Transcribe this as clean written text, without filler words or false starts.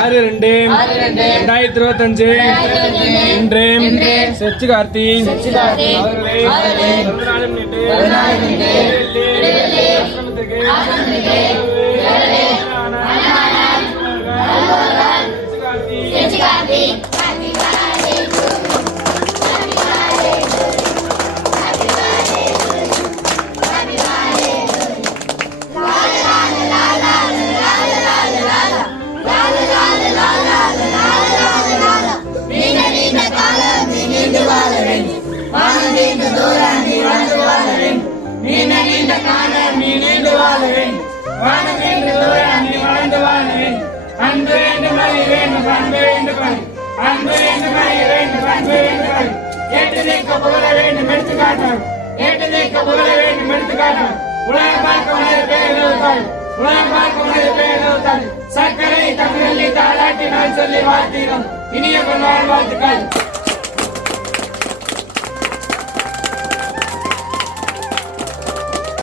6/2/2025 இன்று செச்சு கார்த்தி அவர்களை சர்க்கரை தமிழில் தாளாட்டினால் சொல்லி வாழ்த்தீரும் இனிய வாழ்த்துக்கள்.